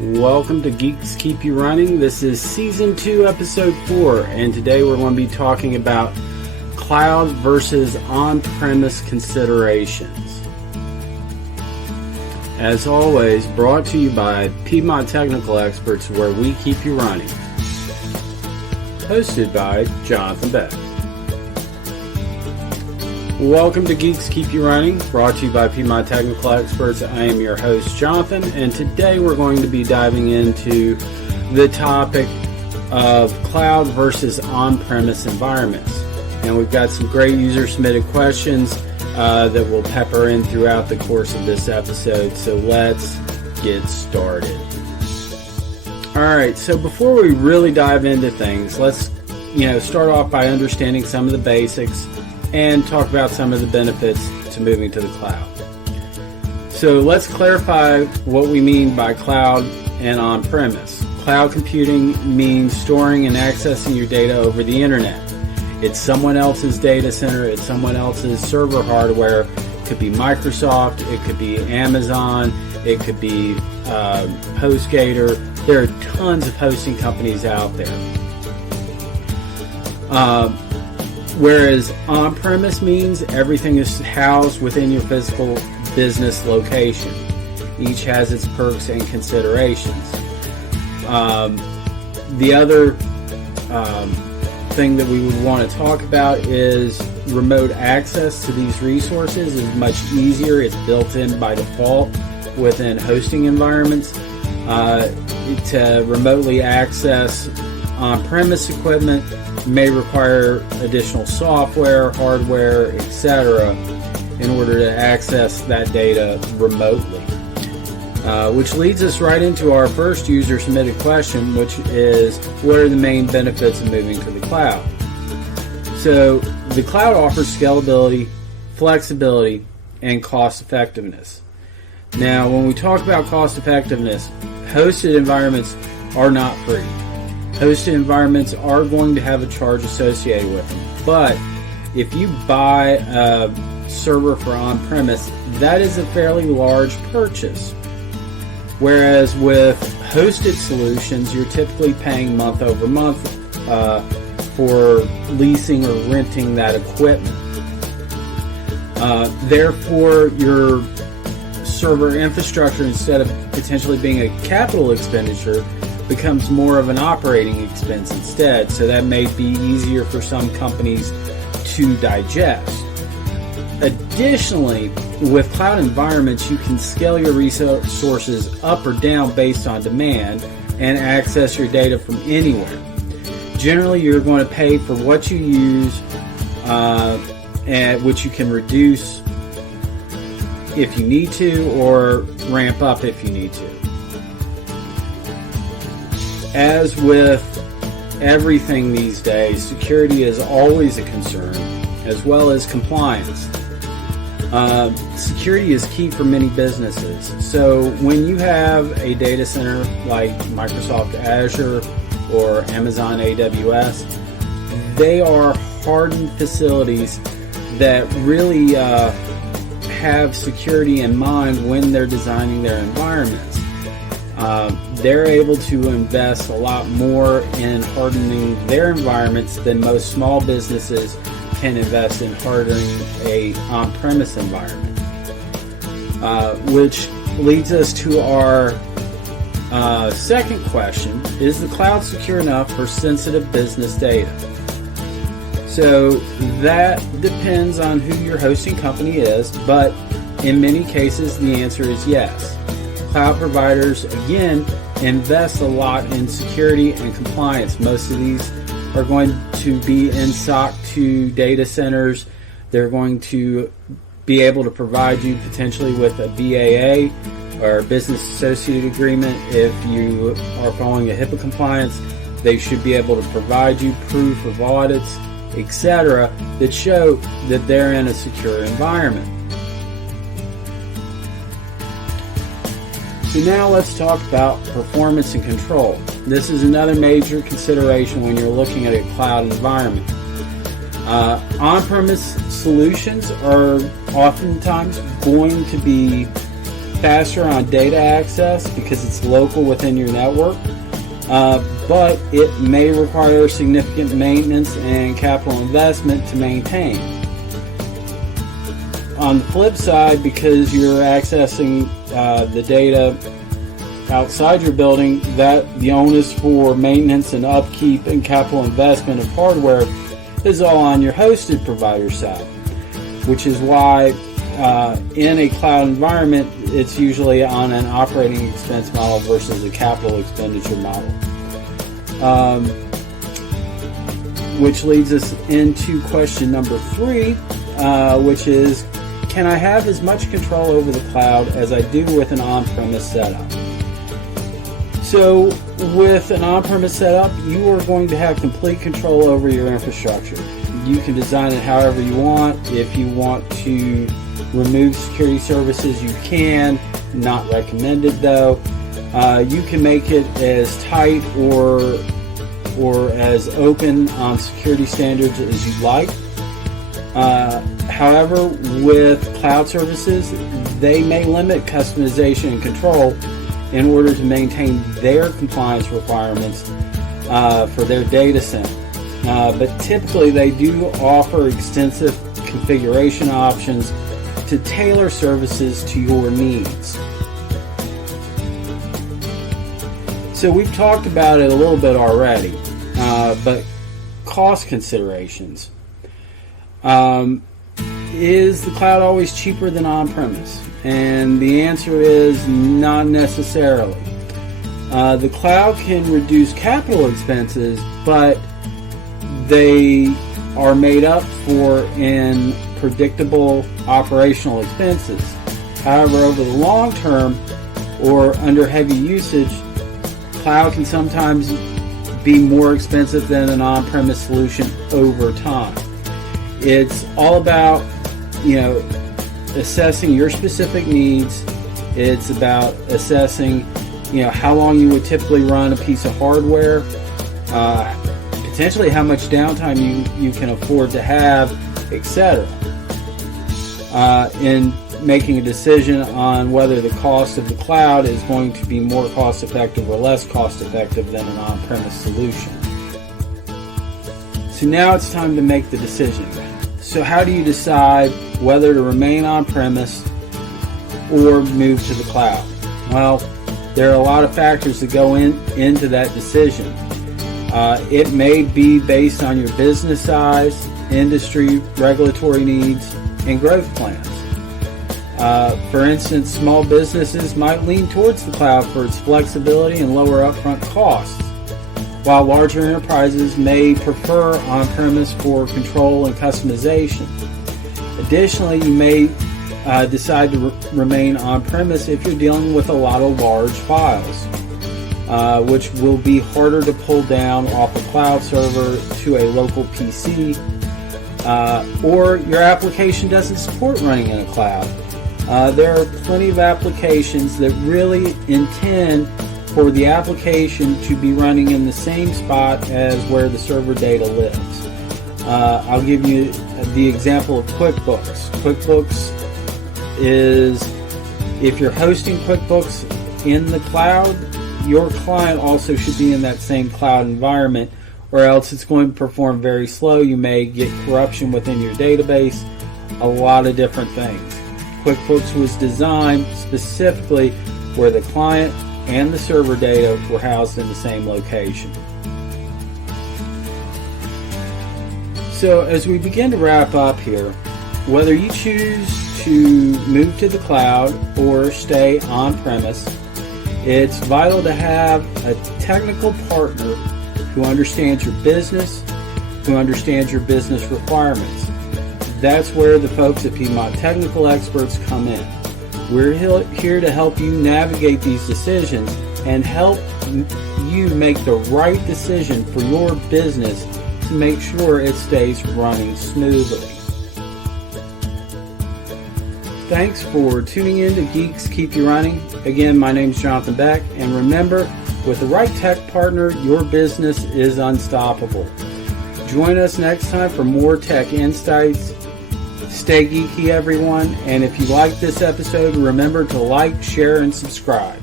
Welcome to Geeks Keep You Running. This is Season 2, Episode 4, and today we're going to be talking about cloud versus on-premise considerations. As always, brought to you by Piedmont Technical Experts, where we keep you running. Hosted by Jonathan Beck. Welcome to Geeks Keep You Running, brought to you by Piedmont Technical Experts. I am your host, Jonathan, and today we're going to be diving into the topic of cloud versus on-premise environments. And we've got some great user-submitted questions that we'll pepper in throughout the course of this episode, so let's get started. Alright, so before we really dive into things, let's start off by understanding some of the basics and talk about some of the benefits to moving to the cloud. So let's clarify what we mean by cloud and on-premise. Cloud computing means storing and accessing your data over the internet. It's someone else's data center, it's someone else's server hardware. It could be Microsoft, it could be Amazon, it could be HostGator. There are tons of hosting companies out there. Whereas on-premise means everything is housed within your physical business location. Each has its perks and considerations. The other thing that we would want to talk about is remote access to these resources is much easier. It's built in by default within hosting environments. To remotely access on-premise equipment may require additional software, hardware, etc. in order to access that data remotely. Which leads us right into our first user-submitted question, which is, what are the main benefits of moving to the cloud? So, the cloud offers scalability, flexibility, and cost-effectiveness. Now, when we talk about cost-effectiveness, hosted environments are not free. Hosted environments are going to have a charge associated with them. But if you buy a server for on-premise, that is a fairly large purchase. Whereas with hosted solutions, you're typically paying month over month for leasing or renting that equipment. Therefore, your server infrastructure, instead of potentially being a capital expenditure, becomes more of an operating expense instead, so that may be easier for some companies to digest. Additionally, with cloud environments, you can scale your resources up or down based on demand and access your data from anywhere. Generally, you're going to pay for what you use, and which you can reduce if you need to, or ramp up if you need to. As with everything these days, security is always a concern, as well as compliance. Security is key for many businesses. So when you have a data center like Microsoft Azure or Amazon AWS, they are hardened facilities that really have security in mind when they're designing their environments. They're able to invest a lot more in hardening their environments than most small businesses can invest in hardening a on-premise environment. Which leads us to our second question: is the cloud secure enough for sensitive business data? So that depends on who your hosting company is, but in many cases the answer is yes. Cloud providers, again, invest a lot in security and compliance. Most of these are going to be in SOC 2 data centers. They're going to be able to provide you potentially with a BAA or Business Associate Agreement. If you are following a HIPAA compliance, they should be able to provide you proof of audits, etc., that show that they're in a secure environment. So now let's talk about performance and control. This is another major consideration when you're looking at a cloud environment. On-premise solutions are oftentimes going to be faster on data access because it's local within your network, but it may require significant maintenance and capital investment to maintain. On the flip side, because you're accessing the data outside your building, that the onus for maintenance and upkeep and capital investment of hardware is all on your hosted provider side, which is why in a cloud environment it's usually on an operating expense model versus a capital expenditure model. Which leads us into question number 3, which is, can I have as much control over the cloud as I do with an on-premise setup? So with an on-premise setup, you are going to have complete control over your infrastructure. You can design it however you want. If you want to remove security services, you can. Not recommended though. You can make it as tight or as open on security standards as you like. However, with cloud services, they may limit customization and control in order to maintain their compliance requirements for their data center. But typically they do offer extensive configuration options to tailor services to your needs. So we've talked about it a little bit already, but cost considerations. Is the cloud always cheaper than on-premise? And the answer is not necessarily. The cloud can reduce capital expenses, but they are made up for in predictable operational expenses. However, over the long term or under heavy usage, cloud can sometimes be more expensive than an on-premise solution over time. It's all about, assessing your specific needs. It's about assessing, how long you would typically run a piece of hardware, potentially how much downtime you can afford to have, etc. In making a decision on whether the cost of the cloud is going to be more cost effective or less cost effective than an on-premise solution. So now it's time to make the decision. So how do you decide whether to remain on-premise or move to the cloud? Well, there are a lot of factors that go into that decision. It may be based on your business size, industry, regulatory needs, and growth plans. For instance, small businesses might lean towards the cloud for its flexibility and lower upfront costs, while larger enterprises may prefer on-premise for control and customization. Additionally, you may decide to remain on-premise if you're dealing with a lot of large files, which will be harder to pull down off a cloud server to a local PC, or your application doesn't support running in a cloud. There are plenty of applications that really intend for the application to be running in the same spot as where the server data lives. I'll give you the example of QuickBooks. QuickBooks is, if you're hosting QuickBooks in the cloud, your client also should be in that same cloud environment, or else it's going to perform very slow. You may get corruption within your database, a lot of different things. QuickBooks was designed specifically where the client and the server data were housed in the same location. So as we begin to wrap up here, whether you choose to move to the cloud or stay on-premise, it's vital to have a technical partner who understands your business, who understands your business requirements. That's where the folks at Piedmont Technical Experts come in. We're here to help you navigate these decisions and help you make the right decision for your business to make sure it stays running smoothly. Thanks for tuning in to Geeks Keep You Running. Again, my name is Jonathan Beck, and remember, with the right tech partner, your business is unstoppable. Join us next time for more tech insights. Stay geeky, everyone, and if you like this episode, remember to like, share, and subscribe.